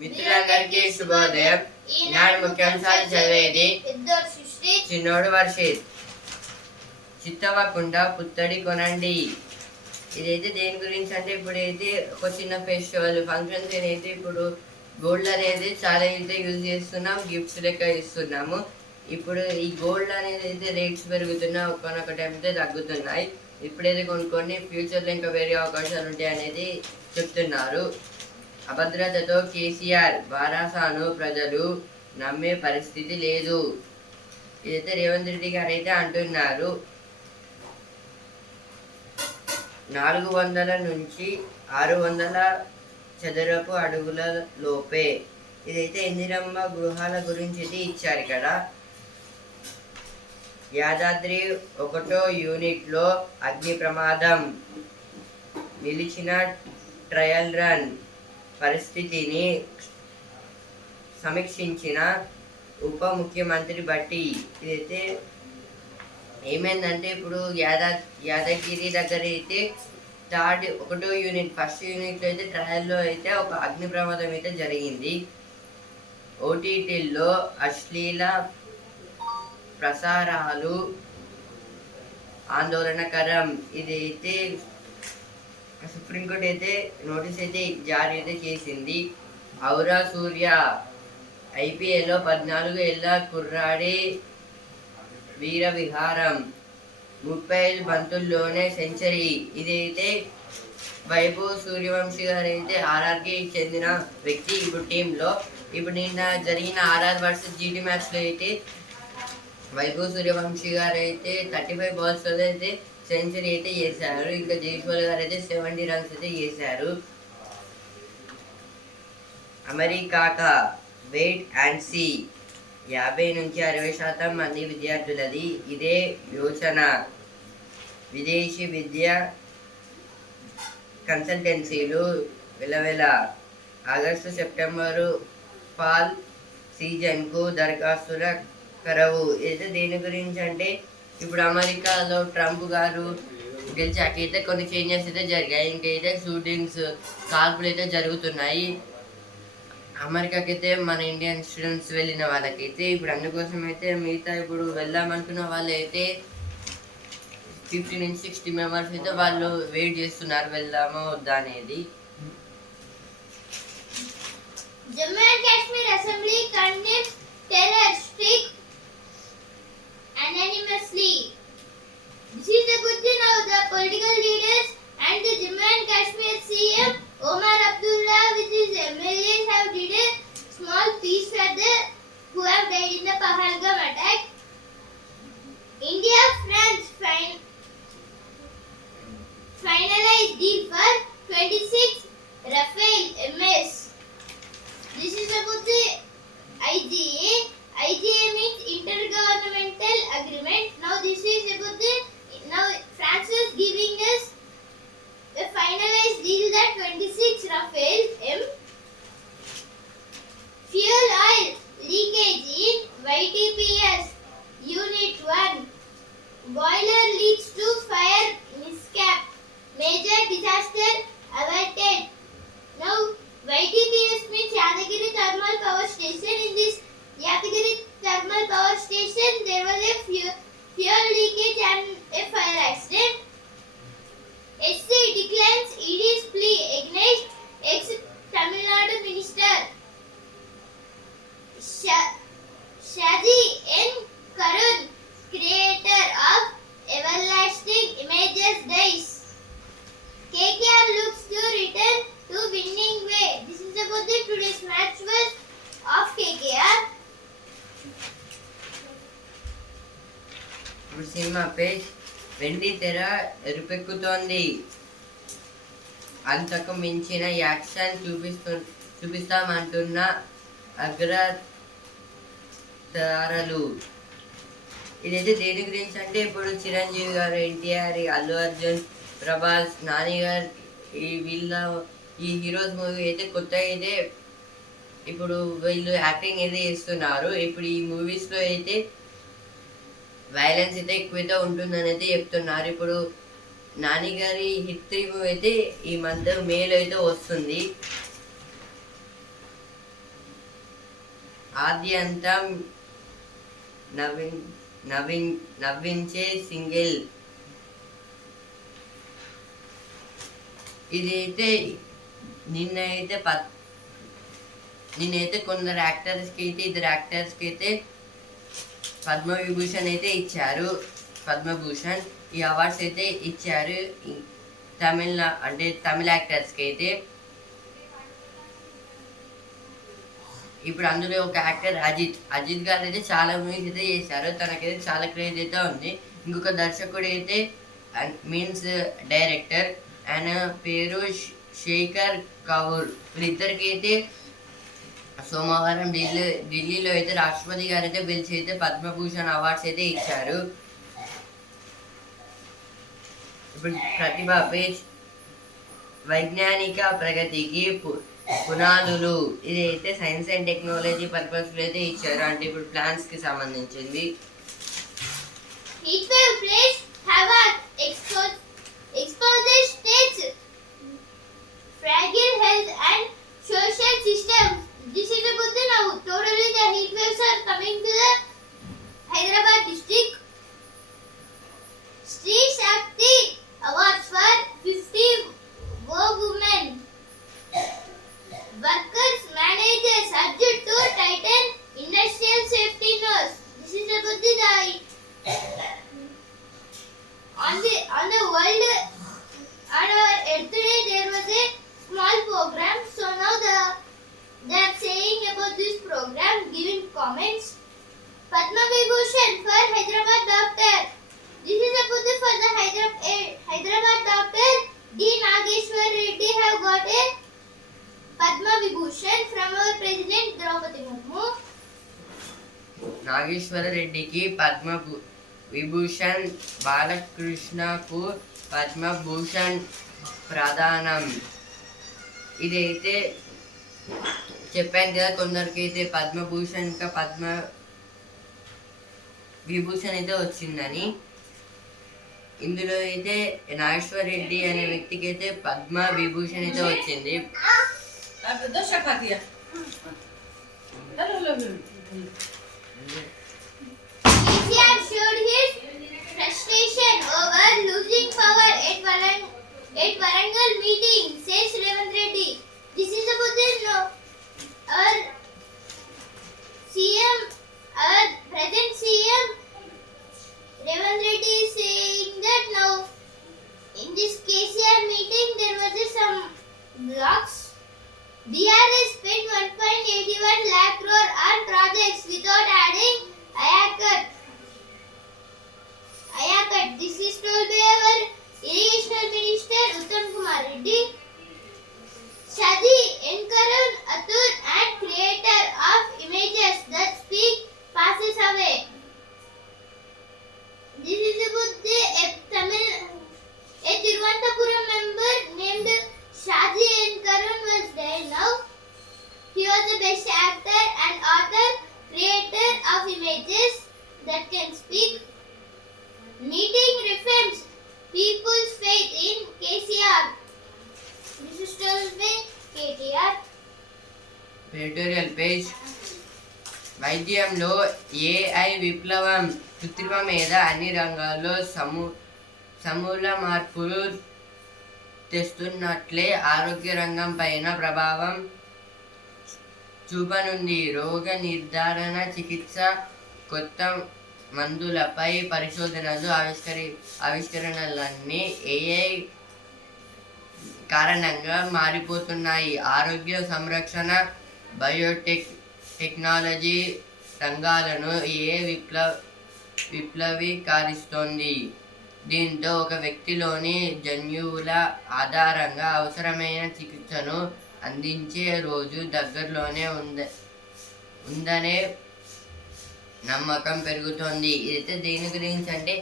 మిత్రులందరికీ శుభోదయం. ఈనాడు ముఖ్యాంశాలు చదివేది చిన్నోడు వర్షిత్. చిత్తవ్వకుండా పుత్తడి కొనండి. ఇదైతే దేని గురించి అంటే ఇప్పుడైతే ఒక చిన్న ఫెస్టివల్ ఫంక్షన్స్ అయితే ఇప్పుడు గోల్డ్ అనేది చాలా అయితే యూజ్ చేస్తున్నాం, గిఫ్ట్స్ లెక్క ఇస్తున్నాము. ఇప్పుడు ఈ గోల్డ్ అనేది అయితే రేట్స్ పెరుగుతున్నా ఒక్కొక్క టైం అయితే తగ్గుతున్నాయి. ఇప్పుడైతే కొనుక్కొని ఫ్యూచర్లో ఇంకా వేరే అవకాశాలు ఉంటాయి అనేది చెప్తున్నారు. అభద్రతతో కేసీఆర్ బారాసాను ప్రజలు నమ్మే పరిస్థితి లేదు. ఇదైతే రేవంత్ రెడ్డి గారు అయితే అంటున్నారు. 400 నుంచి 600 చదరపు అడుగుల లోపే. ఇదైతే ఇందిరమ్మ గృహాల గురించి అయితే ఇచ్చారు ఇక్కడ. యాదాద్రి 1వ యూనిట్లో అగ్ని ప్రమాదం. నిలిచిన ట్రయల్ రన్ పరిస్థితిని సమీక్షించిన ఉప ముఖ్యమంత్రి భట్టి. ఇదైతే ఏమైందంటే ఇప్పుడు యాదగిరి దగ్గర అయితే 1వ యూనిట్ ఫస్ట్ యూనిట్లో అయితే ట్రయల్లో అయితే ఒక అగ్ని ప్రమాదం అయితే జరిగింది. ఓటీటీల్లో అశ్లీల ప్రసారాలు ఆందోళనకరం. ఇదైతే సుప్రీంకోర్టు అయితే నోటీస్ అయితే జారీ అయితే చేసింది. ఔరా సూర్య ఐపీఎల్లో 14 ఏళ్ల కుర్రాడి వీర విహారం. 35 బంతుల్లోనే సెంచరీ. ఇదైతే వైభవ్ సూర్యవంశీ గారు అయితే ఆర్ఆర్కి చెందిన వ్యక్తి ఇప్పుడు టీంలో. ఇప్పుడు నిన్న జరిగిన ఆర్ఆర్ వర్సెస్ జీటీ మ్యాచ్లో అయితే వైభవ్ సూర్యవంశీ గారు అయితే 35 బాల్స్లో అయితే సెంచరీ అయితే చేశారు. ఇంకా జైస్వాల్ గారు అయితే 70 రన్స్ అయితే చేశారు. అమెరికాక వెయిట్ అండ్ సీ. 50 నుంచి 60% మంది విద్యార్థులది ఇదే యోచన. విదేశీ విద్య కన్సల్టెన్సీలు వెలవెల. ఆగస్టు సెప్టెంబరు ఫాల్ సీజన్కు దరఖాస్తుల కరవు. అయితే దేని గురించి అంటే ఇప్పుడు అమెరికాలో ట్రంప్ గారు గెలిచాకైతే కొన్ని చేంజెస్ అయితే జరిగాయి. ఇంకైతే షూటింగ్స్ కాల్పులు అయితే జరుగుతున్నాయి. అమెరికాకి అయితే మన ఇండియన్ స్టూడెంట్స్ వెళ్ళిన వాళ్ళకైతే ఇప్పుడు అందుకోసం అయితే మిగతా ఇప్పుడు వెళ్దామనుకున్న వాళ్ళు అయితే 50 నుంచి 60 మెంబర్స్ అయితే వాళ్ళు వెయిట్ చేస్తున్నారు వెళ్దామా వద్దా అనేది. Jammu and Kashmir assembly condemns terror strike anonymously. This is the good thing now the political leaders and the Jammu and Kashmir CM Omar Abdullah with his MLAs have did a small piece for the who have died in the Pahalgam attack. India France finalized deal for 26 Rafale MS. This is about the IGA. IGA means intergovernmental agreement. Now this is about now France is giving us a finalized deal that 26 Rafale M. Fuel oil leakage in YTPS Unit 1. Boiler leads to fire mishap. Major disaster averted. Now YTPS means Yadagiri Thermal Power Station. In this Yadagiri Thermal Power Station, there was a fuel leakage and a fire accident. SC declines ED's plea against ex-Tamil Nadu Minister Shaji N. Karun, creator of Everlasting Images, dies. KKR looks to return to winning way. This is about the today's match was of KKR. ఇప్పుడు cinema page వెండి తెర ఎరుపెక్కుతోంది. అంతకు మించిన action చూపిస్తామంటున్న అగ్రతారలు. ఇదైతే దేని గురించి అంటే ఇప్పుడు చిరంజీవి గారు, ఎన్టీఆర్, అల్లు అర్జున్, ప్రభాస్, నాని గారు ఈ హీరోస్ మూవీ అయితే కొత్తగా అయితే ఇప్పుడు వీళ్ళు యాక్టింగ్ అయితే చేస్తున్నారు. ఇప్పుడు ఈ మూవీస్లో అయితే వైలెన్స్ అయితే ఎక్కువైతే ఉంటుందని అయితే చెప్తున్నారు. ఇప్పుడు నాని గారి హిట్ 3 మూవీ అయితే ఈ మంత్ మేలో అయితే వస్తుంది. ఆద్యంతం నవ్వించే సింగిల్. ఇదైతే నిన్నైతే కొందరు యాక్టర్స్కి అయితే ఇద్దరు యాక్టర్స్కి అయితే పద్మవిభూషణ్ అయితే ఇచ్చారు. పద్మభూషణ్ ఈ అవార్డ్స్ అయితే ఇచ్చారు తమిళ యాక్టర్స్కి అయితే. ఇప్పుడు అందులో ఒక యాక్టర్ అజిత్ గారు అయితే చాలా మూవీస్ అయితే చేశారు. తనకైతే చాలా క్రేజ్ అయితే ఉంది. ఇంకొక దర్శకుడు అయితే మీన్స్ డైరెక్టర్, ఆయన పేరు శేఖర్ కౌర్. వీళ్ళిద్దరికి అయితే సోమవారం ఢిల్లీలో అయితే రాష్ట్రపతి గారు అయితే పిలిచి అయితే పద్మభూషణ్ అవార్డ్స్ అయితే ఇచ్చారు. ఇప్పుడు ప్రతిభ పేజ్ వైజ్ఞానిక ప్రగతికి పునాదులు. ఇదైతే సైన్స్ అండ్ టెక్నాలజీ పర్పస్లో అయితే ఇచ్చారు, అంటే ఇప్పుడు ప్లాన్స్ కి సంబంధించింది. exposes states fragile health and social systems. This is about the now. Totally the heat waves are coming to the Hyderabad district. Sri Shakti awards for 50 women. Workers managers urged to tighten industrial safety norms. This is about the on the world, on our Earth Day there was a small program. So now they are saying about this program, giving comments. Padma Vibhushan for Hyderabad doctor. This is about the for the Hyderabad doctor D. Nageshwar Reddy have got a Padma Vibhushan from our President Draupadi Murmu. Nageswara రెడ్డికి పద్మ విభూషణ్, బాలకృష్ణకు పద్మభూషణ్ ప్రదానం. ఇదైతే చెప్పాను కదా, కొందరికి అయితే పద్మభూషణ్ ఇంకా పద్మ విభూషణ్ అయితే వచ్చిందని. ఇందులో అయితే నాగేశ్వర్ రెడ్డి అనే వ్యక్తికి అయితే పద్మ విభూషణ్ అయితే వచ్చింది. KCR showed his frustration over losing power at Warangal meeting, says Revanth Reddy. This is about our CM, our present CM Revanth Reddy is saying that now in this KCR meeting there was some blocks. DRS spent 1.81 lakh crore on projects without adding Ayakat. This is told by our Irrigation Minister Uttam Kumar Reddy. Shadi Enkaran Atur and creator of images that speak passes away. This is about the a Thiruvananthapuram member named Shadi Enkaran was there now. He was the best actor and author, creator of images that can speak. Meeting reforms people's faith in KCR. This is told by KTR. Editorial page వైద్యంలో AI విప్లవం. కృత్రిమ మీద అన్ని రంగాల్లో సమూల మార్పులు తెస్తున్నట్లే ఆరోగ్య రంగం పైన ప్రభావం చూపనుంది. రోగ నిర్ధారణ, చికిత్స, కొత్త మందులపై పరిశోధనలు, ఆవిష్కరణలన్నీ ఏఐ కారణంగా మారిపోతున్నాయి. ఆరోగ్య సంరక్షణ, టెక్నాలజీ రంగాలను ఏఐ విప్లవీకరిస్తోంది. దీంతో ఒక వ్యక్తిలోని జన్యువుల ఆధారంగా అవసరమైన చికిత్సను అందించే రోజు దగ్గరలోనే ఉందనే నమ్మకం పెరుగుతోంది. ఇదైతే దేని గురించి అంటే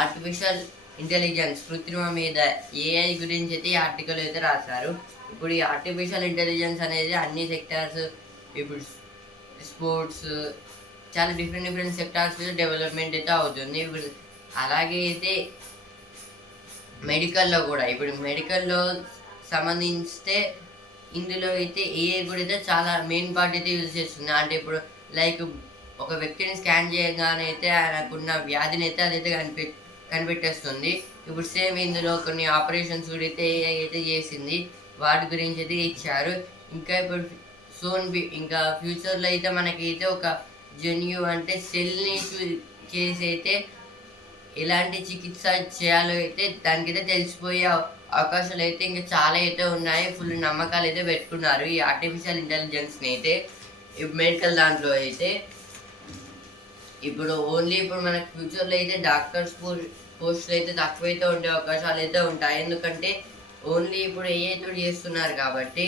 ఆర్టిఫిషియల్ ఇంటెలిజెన్స్, కృత్రిమ మీద ఏఐ గురించి అయితే ఈ ఆర్టికల్ అయితే రాశారు. ఇప్పుడు ఈ ఆర్టిఫిషియల్ ఇంటెలిజెన్స్ అనేది అన్ని సెక్టార్స్, ఇప్పుడు స్పోర్ట్స్, చాలా డిఫరెంట్ సెక్టార్స్ డెవలప్మెంట్ అయితే అవుతుంది. ఇప్పుడు అలాగే అయితే మెడికల్లో కూడా, ఇప్పుడు మెడికల్లో సంబంధిస్తే ఇందులో అయితే ఏఐ కూడా అయితే చాలా మెయిన్ పార్ట్ అయితే యూజ్ చేస్తుంది. అంటే ఇప్పుడు లైక్ ఒక వ్యక్తిని స్కాన్ చేయగానే అయితే ఆయనకున్న వ్యాధిని అయితే అదైతే కనిపెట్టేస్తుంది. ఇప్పుడు సేమ్ ఇందులో కొన్ని ఆపరేషన్స్ కూడా అయితే AI అయితే చేసింది, వాటి గురించి అయితే ఇచ్చారు. ఇంకా ఇప్పుడు ఇంకా ఫ్యూచర్లో అయితే మనకి అయితే ఒక జన్యు అంటే సెల్ని చేసి అయితే ఎలాంటి చికిత్స చేయాలో అయితే దానికైతే తెలిసిపోయే అవకాశాలు అయితే ఇంకా చాలా అయితే ఉన్నాయి. ఫుల్ నమ్మకాలు అయితే పెట్టుకున్నారు ఈ ఆర్టిఫిషియల్ ఇంటెలిజెన్స్ని అయితే మెడికల్ దాంట్లో అయితే. ఇప్పుడు ఓన్లీ ఇప్పుడు మనకు ఫ్యూచర్లో అయితే డాక్టర్స్ పోస్టులు అయితే తక్కువైతే ఉండే అవకాశాలు అయితే ఉంటాయి, ఎందుకంటే ఓన్లీ ఇప్పుడు ఏఐతో చేస్తున్నారు కాబట్టి.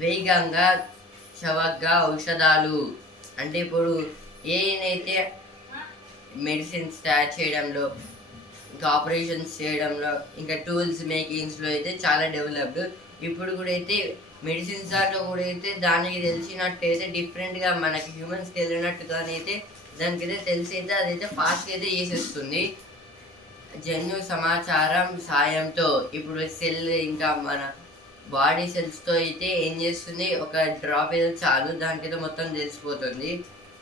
వేగంగా చవకగా ఔషధాలు అంటే ఇప్పుడు ఏఐనైతే మెడిసిన్స్ తయారు చేయడంలో, ఇంకా ఆపరేషన్స్ చేయడంలో, ఇంకా టూల్స్ మేకింగ్స్లో అయితే చాలా డెవలప్డ్. ఇప్పుడు కూడా అయితే మెడిసిన్స్ దాంట్లో కూడా అయితే దానికి తెలిసినట్టు అయితే డిఫరెంట్గా మనకి హ్యూమన్స్కి వెళ్ళినట్టుగానైతే దానికైతే తెలిసి అయితే అదైతే ఫాస్ట్గా అయితే చేసేస్తుంది జన్యు సమాచారం సాయంతో. ఇప్పుడు సెల్ ఇంకా మన బాడీ సెల్స్తో అయితే ఏం చేస్తుంది, ఒక డ్రాప్ అయితే చాలు దానికైతే మొత్తం తెలిసిపోతుంది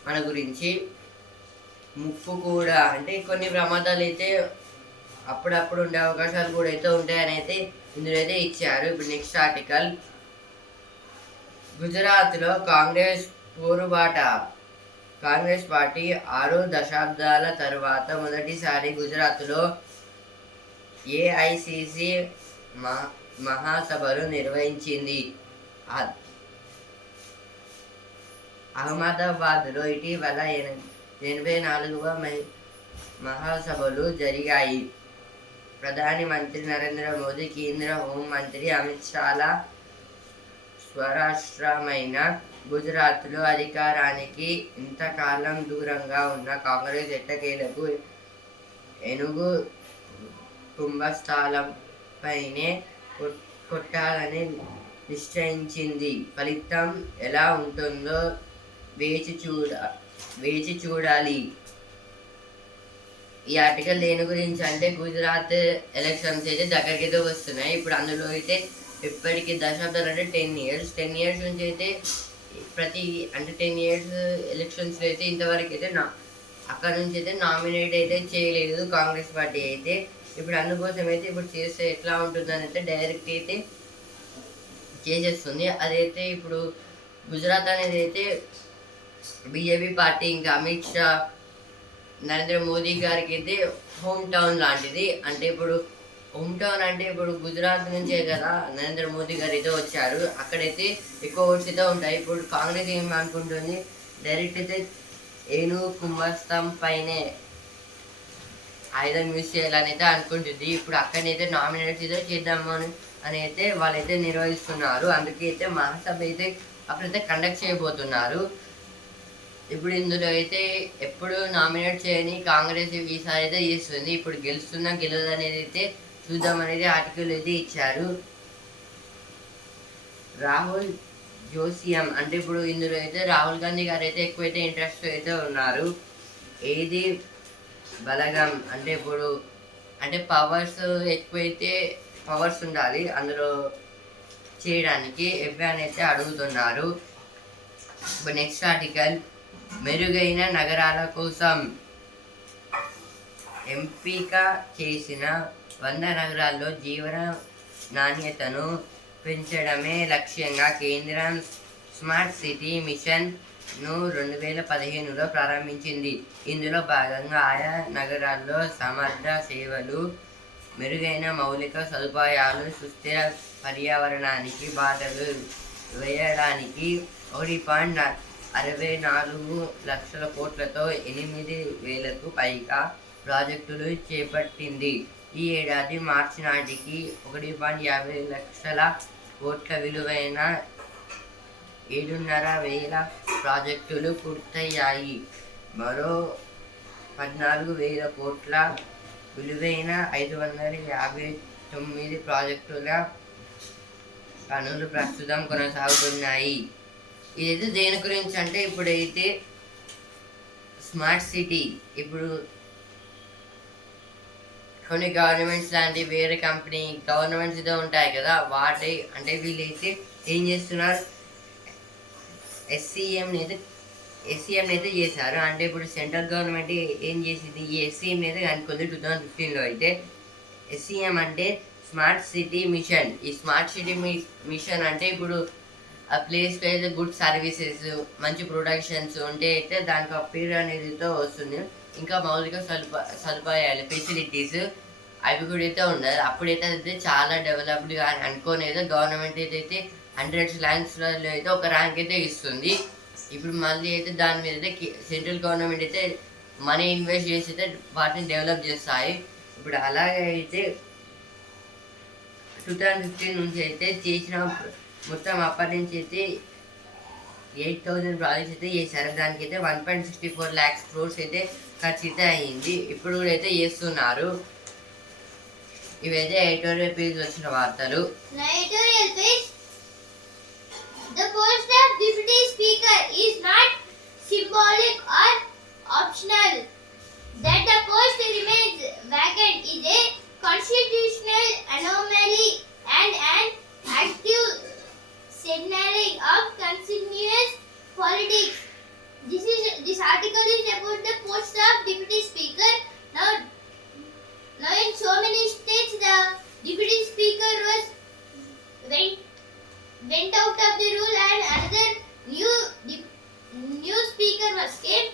మన గురించి. ముప్పు కూడా అంటే కొన్ని ప్రమాదాలు అయితే అప్పుడప్పుడు ఉండే అవకాశాలు కూడా అయితే ఉంటాయని అయితే ఇందులో అయితే ఇచ్చారు. ఇప్పుడు నెక్స్ట్ ఆర్టికల్, గుజరాత్లో కాంగ్రెస్ పోరుబాట. కాంగ్రెస్ పార్టీ 6 దశాబ్దాల తర్వాత మొదటిసారి గుజరాత్లో ఏఐసిసి మహాసభలు నిర్వహించింది. అహ్మదాబాద్లో ఇటీవల 84వ మహాసభలు జరిగాయి. ప్రధాని మంత్రి నరేంద్ర మోదీ, కేంద్ర హోంమంత్రి అమిత్ షాల స్వరాష్ట్రమైన గుజరాత్లో అధికారానికి ఇంతకాలం దూరంగా ఉన్న కాంగ్రెస్ ఎట్టకేలకు ఏనుగు కుంభస్థలంపైనే కొట్టాలని నిశ్చయించింది. ఫలితం ఎలా ఉంటుందో వేచి చూడాలి. ఈ ఆర్టికల్ దేని గురించి అంటే గుజరాత్ ఎలక్షన్స్ అయితే దగ్గరికి అయితే వస్తున్నాయి. ఇప్పుడు అందులో అయితే ఇప్పటికి దశాబ్దాలు అంటే 10 ఇయర్స్ నుంచి అయితే ప్రతి అంటే 10 ఇయర్స్ ఎలక్షన్స్లో అయితే ఇంతవరకు అయితే అక్కడ నుంచి అయితే నామినేట్ అయితే చేయలేదు కాంగ్రెస్ పార్టీ అయితే. ఇప్పుడు అందుకోసం అయితే ఇప్పుడు చేస్తే ఎట్లా ఉంటుందని అయితే డైరెక్ట్ అయితే చేసేస్తుంది. అదైతే ఇప్పుడు గుజరాత్ అనేది అయితే బీజేపీ పార్టీ ఇంకా అమిత్ షా, నరేంద్ర మోదీ గారికి అయితే హోమ్ టౌన్ లాంటిది. అంటే ఇప్పుడు హోమ్ టౌన్ అంటే ఇప్పుడు గుజరాత్ నుంచే కదా నరేంద్ర మోదీ గారు అయితే వచ్చారు, అక్కడైతే ఎక్కువ ఓట్స్ అయితే ఉంటాయి. ఇప్పుడు కాంగ్రెస్ ఏం అనుకుంటుంది, డైరెక్ట్ అయితే ఏనుగు కుంభస్థం పైనే ఆయుధం యూజ్ చేయాలని అయితే అనుకుంటుంది. ఇప్పుడు అక్కడనైతే నామినేట్ అయితే చేద్దాము అని అయితే వాళ్ళైతే నిర్వహిస్తున్నారు. అందుకే అయితే మహాసభ అయితే అక్కడైతే కండక్ట్ చేయబోతున్నారు. ఇప్పుడు ఇందులో అయితే ఎప్పుడు నామినేట్ చేయని కాంగ్రెస్ ఈసారి అయితే చేస్తుంది. ఇప్పుడు గెలుస్తుందా గెలవదు అనేది అయితే చూద్దాం అనేది ఆర్టికల్ అయితే ఇచ్చారు. రాహుల్ జోసియం అంటే ఇప్పుడు ఇందులో అయితే రాహుల్ గాంధీ గారు అయితే ఎక్కువైతే ఇంట్రెస్ట్ అయితే ఉన్నారు. ఏది బలగం అంటే ఇప్పుడు అంటే ఎక్కువైతే పవర్స్ ఉండాలి అందులో చేయడానికి ఎవ్వని అయితే అడుగుతున్నారు. ఇప్పుడు నెక్స్ట్ ఆర్టికల్, మెరుగైన నగరాల కోసం ఎంపిక చేసిన 100 నగరాల్లో జీవన నాణ్యతను పెంచడమే లక్ష్యంగా కేంద్రం స్మార్ట్ సిటీ మిషన్ను 2015లో ప్రారంభించింది. ఇందులో భాగంగా ఆయా నగరాల్లో సమర్థ సేవలు, మెరుగైన మౌలిక సదుపాయాలు, సుస్థిర పర్యావరణానికి బాటలు వేయడానికి 1.64 లక్షల కోట్లతో 8,000కు పైగా ప్రాజెక్టులు చేపట్టింది. ఈ ఏడాది మార్చి నాటికి 1.50 లక్షల కోట్ల విలువైన 7,500 ప్రాజెక్టులు పూర్తయ్యాయి. మరో 14,000 కోట్ల విలువైన 559 ప్రాజెక్టుల పనులు ప్రస్తుతం కొనసాగుతున్నాయి. ఇదైతే దేని గురించి అంటే ఇప్పుడైతే స్మార్ట్ సిటీ, ఇప్పుడు కొన్ని గవర్నమెంట్స్ లాంటి వేరే కంపెనీ గవర్నమెంట్స్ ఇదే ఉంటాయి కదా, వాటి అంటే వీళ్ళైతే ఏం చేస్తున్నారు, SCMని అయితే ఎస్సీఎం అయితే చేశారు. అంటే ఇప్పుడు సెంట్రల్ గవర్నమెంట్ ఏం చేసింది, ఈ ఎస్సీఎం అయితే కనుక్కుంది 2015లో. అయితే ఎస్సీఎం అంటే స్మార్ట్ సిటీ మిషన్. ఈ స్మార్ట్ సిటీ మిషన్ అంటే ఇప్పుడు ఆ ప్లేస్లో అయితే గుడ్ సర్వీసెస్, మంచి ప్రొడక్షన్స్ ఉంటే అయితే దానికి ఆ పేరు అనేదితో వస్తుంది. ఇంకా మౌలిక సదుపాయాలు, ఫెసిలిటీస్ అవి కూడా అయితే ఉండదు. అప్పుడైతే అయితే చాలా డెవలప్డ్గా అనుకోని అయితే గవర్నమెంట్ అయితే 100 ర్యాంక్స్లో అయితే ఒక ర్యాంక్ అయితే ఇస్తుంది. ఇప్పుడు మళ్ళీ అయితే దాని మీద అయితే సెంట్రల్ గవర్నమెంట్ అయితే మనీ ఇన్వెస్ట్ చేసి అయితే వాటిని డెవలప్ చేస్తాయి. ఇప్పుడు అలాగే అయితే 2015 నుంచి అయితే చేసిన మొత్తం అప్పటి నుంచి అయితే 8,000 ప్రాజెక్ట్స్ అయితే చేశారు. దానికి అయితే 1.64 lakhs crores అయితే ఖర్చు అయితే అయ్యింది. ఇప్పుడు కూడా అయితే చేస్తున్నారు. ఇవైతే ఎడిటోరియల్ పేజ్ వచ్చిన వార్తలు. Editorial page. The post of deputy speaker is not symbolic or optional. That the post remains vacant is a constitutional anomaly and an active signaling of continuous politics. This article is about the post of deputy speaker. Now in so many states the deputy speaker went out of the rule and another new speaker was came.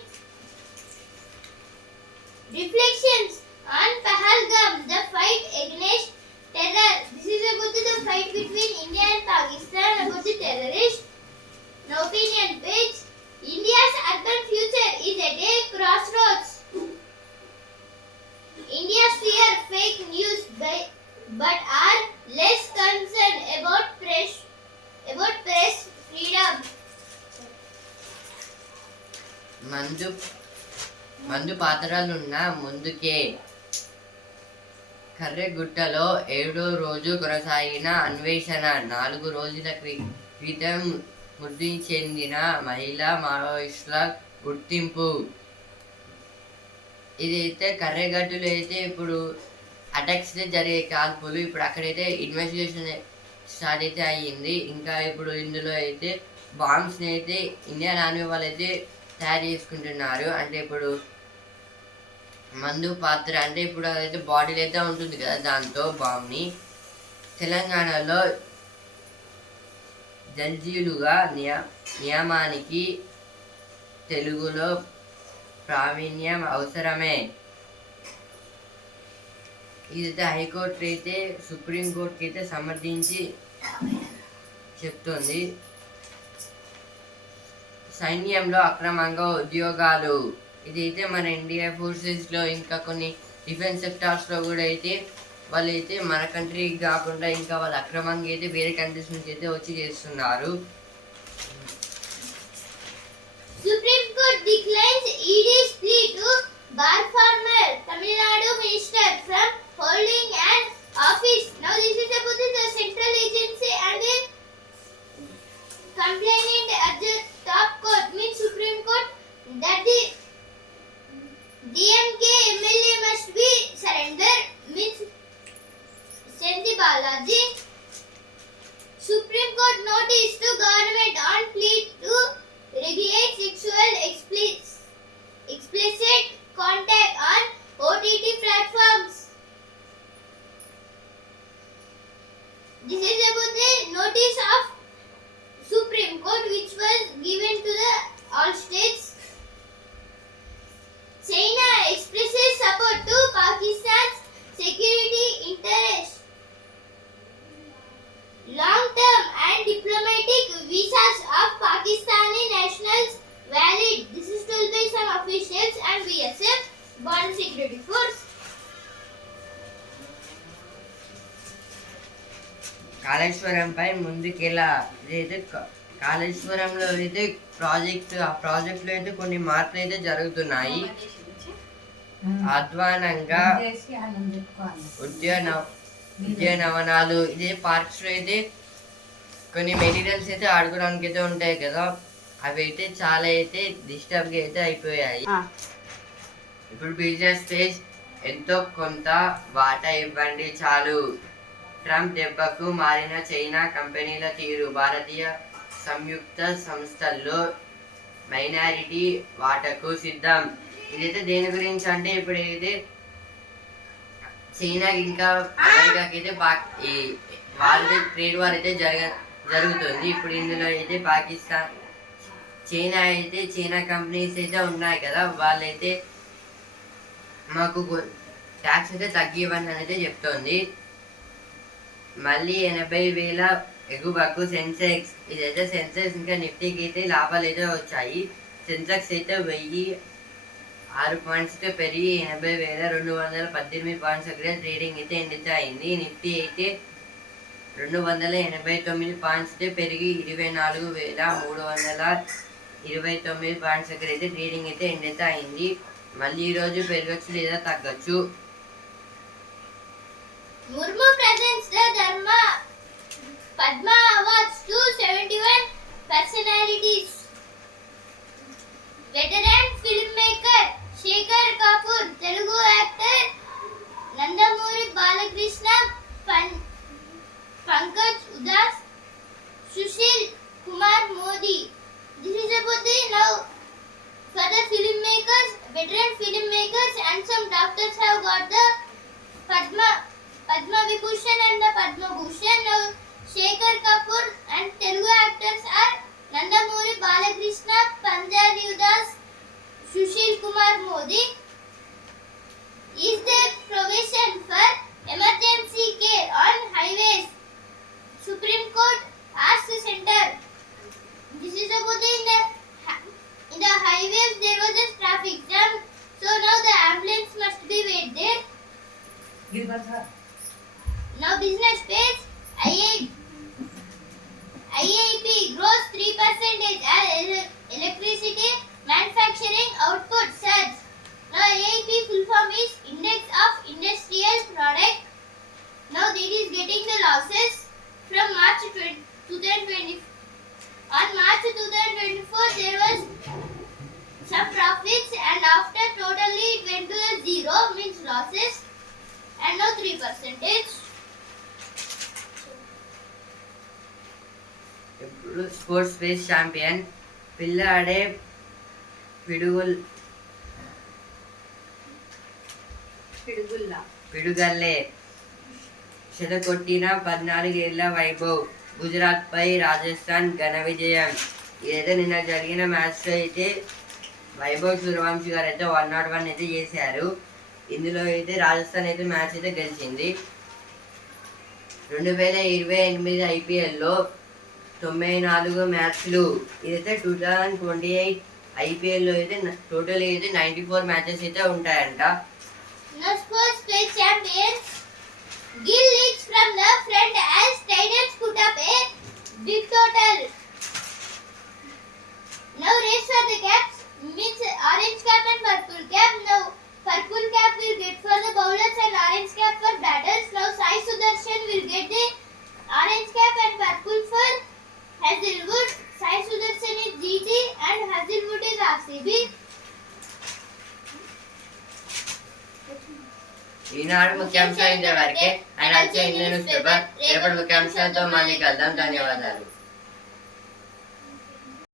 Reflections on Pahalgam, the fight against terror. This is about the fight between India and Pakistan about the terrorists. Now opinion page. India's urban future is at a crossroads. India fear fake news but are less concerned about press freedom. మందు పాత్రలున్న ముందుకే. కర్రెగుట్టలో 7వ రోజు కొనసాగిన అన్వేషణ. 4 రోజుల క్రితం మృతి చెందిన మహిళా మావోయిస్టుల గుర్తింపు. ఇదైతే కర్రెగట్టులో అయితే ఇప్పుడు అటాక్స్ అయితే జరిగే కాల్పులు. ఇప్పుడు అక్కడైతే ఇన్వెస్టిగేషన్ స్టార్ట్ అయితే అయ్యింది. ఇంకా ఇప్పుడు ఇందులో అయితే బాంబ్స్ని అయితే ఇండియన్ ఆర్మీ వాళ్ళు అయితే తయారు చేసుకుంటున్నారు. అంటే ఇప్పుడు మందు పాత్ర అంటే ఇప్పుడు అదైతే బాడీలో అయితే ఉంటుంది కదా, దాంతో బాంబ్ని. తెలంగాణలో జడ్జీలుగా నియమానికి తెలుగులో ప్రావీణ్యం అవసరమే. ఇదైతే హైకోర్టు అయితే సుప్రీంకోర్టుకి అయితే సమర్థించి చెప్తుంది. సైన్యంలో అక్రమంగా ఉద్యోగాలు. ఇదైతే మన ఇండియా ఫోర్సెస్లో ఇంకా కొన్ని డిఫెన్స్ సెక్టార్స్లో కూడా అయితే వాళ్ళైతే మన కంట్రీ కాకుండా ఇంకా వాళ్ళు అక్రమంగా అయితే వేరే కంట్రీస్ నుంచి అయితే వచ్చి చేస్తున్నారు. Supreme Court declines ED's plea to bar former Tamil Nadu minister from holding an office. Now this is about the central agency and the complainant at the top court means Supreme Court that the DMK MLA must be surrendered means Sendi Balaji. Supreme Court notice to government on plea to regulate sexual explicit content on OTT platforms. This is about the notice of Supreme Court which was given to the all states. China expresses support to Pakistan's security interests. Long-term and diplomatic visas of Pakistani nationals valid. This is told by some officials and BSF, Border Security Force. కాళేశ్వరంపై ముందుకెలా. ఇదైతే కాళేశ్వరంలో అయితే ఆ ప్రాజెక్టులో అయితే కొన్ని మార్పులు అయితే జరుగుతున్నాయి. అధ్వానంగా ఉద్యానవనాలు, ఇదే పార్క్స్లో అయితే కొన్ని మెటీరియల్స్ అయితే ఆడుకోవడానికి అయితే ఉంటాయి కదా, అవి అయితే చాలా అయితే డిస్టర్బ్గా అయితే అయిపోయాయి. ఇప్పుడు బిజినెస్ స్పేస్ ఎంతో కొంత వాటా ఇవ్వండి చాలు. ట్రంప్ దెబ్బకు మారిన చైనా కంపెనీల తీరు. భారతీయ సంయుక్త సంస్థల్లో మైనారిటీ వాటకు సిద్ధం. ఇదైతే దేని గురించి అంటే ఇప్పుడు ఇది చైనా ఇంకా అమెరికాకి అయితే ఈ వాళ్ళది ట్రేడ్ వార్ అయితే జరుగుతుంది. ఇప్పుడు ఇందులో అయితే పాకిస్తాన్ చైనా కంపెనీస్ అయితే ఉన్నాయి కదా, వాళ్ళైతే మాకు ట్యాక్స్ అయితే తగ్గివ్వండి అని అయితే చెప్తోంది. మళ్ళీ 80,000 ఎగువకు సెన్సెక్స్. ఇదైతే సెన్సెక్స్ ఇంకా నిఫ్టీకి అయితే లాభాలు అయితే వచ్చాయి. సెన్సెక్స్ అయితే 1006 పాయింట్స్ అయితే పెరిగి 80,218 పాయింట్స్ దగ్గర ట్రేడింగ్ అయితే ఎండ్ అయింది. నిఫ్టీ అయితే 289 పాయింట్స్ అయితే పెరిగి 24,329 పాయింట్స్ దగ్గర అయితే ట్రేడింగ్ అయితే ఎండ్ అయితే అయింది. మళ్ళీ ఈరోజు పెరగచ్చు లేదా తగ్గచ్చు. Murmu presents the Padma Awards to 71 personalities. Veteran filmmaker Shekhar Kapur, Telugu actor Nandamuri Balakrishna, Pankaj Udas, Sushil Kumar Modi. This is about the now for the filmmakers, veteran filmmakers, and some doctors have got the Padma Vibhushan and the Padma Bhushan. Now Shekhar Kapur and Telugu actors are Nandamuri Balakrishna, Pankaj Udas, Sushil Kumar Modi. Is there provision for emergency care on highways? Supreme Court asks center. This is about in the highways there was a traffic jam, so now the ambulance must be wait there. Now business pays IIP grows 3% as electricity manufacturing output surge. Now IIP full form is Index of Industrial Product. Now it is getting the losses from March 2020. On March 2024 there was some profits, and after totally it went to the zero, means losses, and now 3%. ఇప్పుడు sports space champion పిల్లాడే పిడుగల్లే శతకొట్టిన 14 ఏళ్ల వైభవ్. గుజరాత్ పై రాజస్థాన్ ఘన విజయం. ఇదైతే నిన్న జరిగిన మ్యాచ్లో అయితే వైభవ్ సూర్యవంశీ గారు అయితే 101 అయితే చేశారు. ఇందులో అయితే రాజస్థాన్ అయితే మ్యాచ్ అయితే గెలిచింది. 2028 ఐపీఎల్లో 94 మ్యాచ్లు. ఇదైతే 2028 ఐపీఎల్లో అయితే టోటల్ అయితే 94 మ్యాచెస్ అయితే ఉంటాయంట. Now sports play champions. Gill leads from the front as Titans put up a big total. Now race for the caps, means orange cap and purple cap. Now purple cap will get for the bowlers and orange cap for batters. Now Sai Sudarshan will get the orange cap and purple for Hazelwood. Sai Sudarshan is GT and Hazelwood is RCB. ఈనాడు ముఖ్యాంశాలు ఇంతవరకే. And వచ్చే news paper రేపటి ముఖ్యాంశాలతో మళ్ళీ కలుద్దాం. ధన్యవాదాలు.